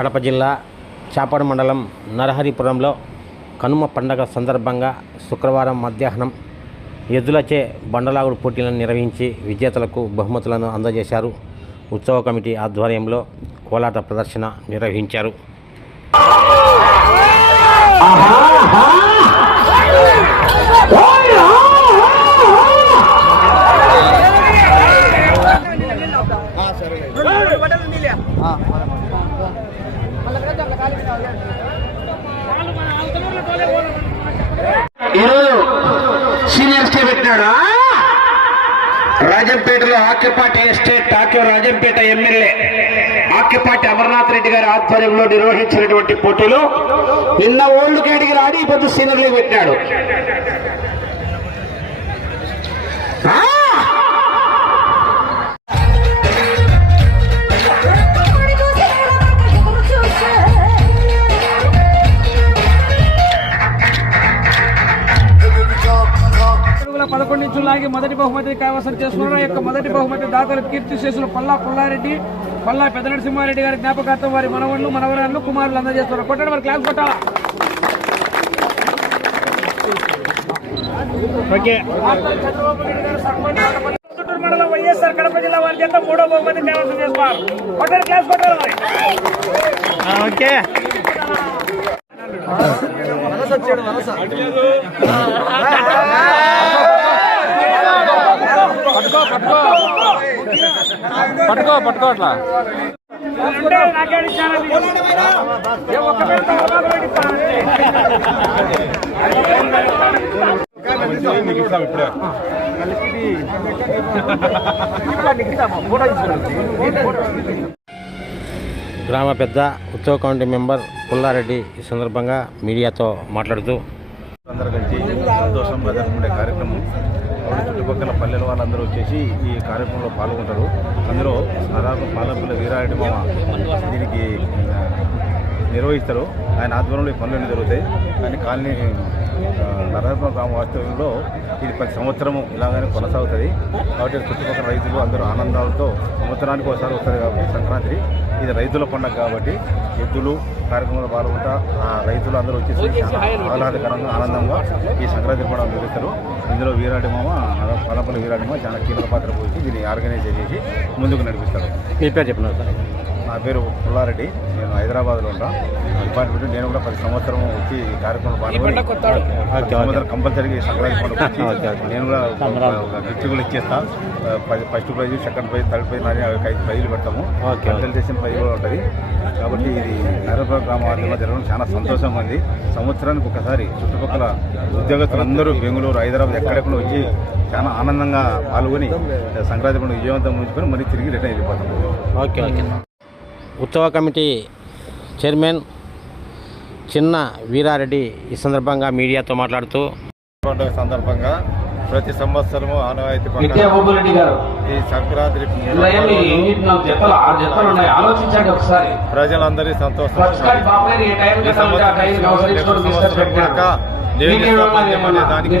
కడప జిల్లా చాపడు మండలం నరహరిపురంలో కనుమ పండగ సందర్భంగా శుక్రవారం మధ్యాహ్నం ఎద్దులచే బండలాగుడు పోటీలను నిర్వహించి విజేతలకు బహుమతులను అందజేశారు. ఉత్సవ కమిటీ ఆధ్వర్యంలో కోలాట ప్రదర్శన నిర్వహించారు. రాజంపేటలో ఆక్యపాటి ఎస్టేట్ టాక్యో రాజంపేట ఎమ్మెల్యే ఆక్యపాటి అమర్నాథ్ రెడ్డి గారి ఆధ్వర్యంలో నిర్వహించినటువంటి పోటీలో నిన్న ఓల్డ్ కేటగిరీ ఆడి పొద్దు సీనియర్లు పెట్టినాడు. పదకొండు ఇంచులు లాగి మొదటి బహుమతి కైవసం చేసుకున్నారు ఆ యొక్క మొదటి బహుమతి దాతలు కీర్తి శేషులు పల్లా పుల్లారెడ్డి పల్లా పెద్ద నరసింహారెడ్డి గారి జ్ఞాపకార్థం వారి మనవళ్ళు మనవరాళ్ళు కుమారులు అందజేస్తున్నారు కొట్టండి మరి క్లాస్ కొట్టాలా చిత్తూరు మండలం వైఎస్ఆర్ కడప జిల్లా వారి చేత మూడో బహుమతి కైవసం చేస్తున్నారు కొట్టండి క్లాస్ కొట్టాలి మరి ఓకే పట్టుకో పట్టుకో అట్లా. గ్రామ పెద్ద ఉత్సవ కమిటీ మెంబర్ పుల్లారెడ్డి ఈ సందర్భంగా మీడియాతో మాట్లాడుతూ అందరూ కలిసి జరుపుకునే కార్యక్రమం. కాబట్టి చుట్టుపక్కల పల్లెల వాళ్ళందరూ వచ్చేసి ఈ కార్యక్రమంలో పాల్గొంటారు. అందులో సాధారణ పాలకుల వీరారెడ్డి మామ దీనికి నిర్వహిస్తారు. ఆయన ఆధ్వర్యంలో ఈ పనులన్నీ జరుగుతాయి. కానీ కాలనీ నరహరపురం గ్రామ వాస్తవ్యంలో ఇది ప్రతి సంవత్సరము ఇలాగనే కొనసాగుతుంది. కాబట్టి చుట్టుపక్కల రైతులు అందరూ ఆనందాలతో సంవత్సరానికి ఒకసారి వస్తుంది కాబట్టి సంక్రాంతి. ఇది రైతుల పండుగ కాబట్టి ఎద్దులు కార్యక్రమంలో పాల్గొంటా ఆ రైతులు అందరూ వచ్చేసి చాలా ఆహ్లాదకరంగా ఆనందంగా ఈ సంక్రాంతి పండుగ నిర్వహిస్తారు ఇందులో వీరాడి మామ పలపల్లి వీరాడి మామ చాలా కీలక పాత్ర పోయి దీన్ని ఆర్గనైజ్ చేసి ముందుకు నడిపిస్తారు. మీ పేరు చెప్పినారు సార్. నా పేరు పుల్లారెడ్డి. నేను హైదరాబాద్లో ఉంటా డిపార్ట్మెంట్ నేను కూడా ప్రతి సంవత్సరం వచ్చి ఈ కార్యక్రమంలో పాల్గొని సంవత్సరం కంపల్సరీగా సంక్రాంతి పండుగ. నేను కూడా గిఫ్ట్ కూడా ఇచ్చేస్తా. First prize second prize third prize అని ఐదు ప్రైజ్లు పెడతాము. కన్సల్టేషన్ ప్రైజ్ కూడా ఉంటుంది. కాబట్టి ఇది నరపురం గ్రామ వార్డులో జరగడం చాలా సంతోషంగా ఉంది. సంవత్సరానికి ఒకసారి చుట్టుపక్కల ఉద్యోగస్తులందరూ బెంగళూరు హైదరాబాద్ ఎక్కడెక్కడ వచ్చి చాలా ఆనందంగా పాల్గొని సంక్రాంతి పండుగ విజయవంతం ఉంచుకొని మళ్ళీ తిరిగి రిటర్న్ వెళ్ళిపోతాం ఓకే ఓకే. ఉత్సవ కమిటీ చైర్మన్ చిన్న వీరారెడ్డి ఈ సందర్భంగా మీడియాతో మాట్లాడుతూ పండుగ సందర్భంగా ప్రతి సంవత్సరము ఆనవాయితీ ఈ సంక్రాంతి ప్రజలందరి సంతోషం. సంవత్సరం? దానికి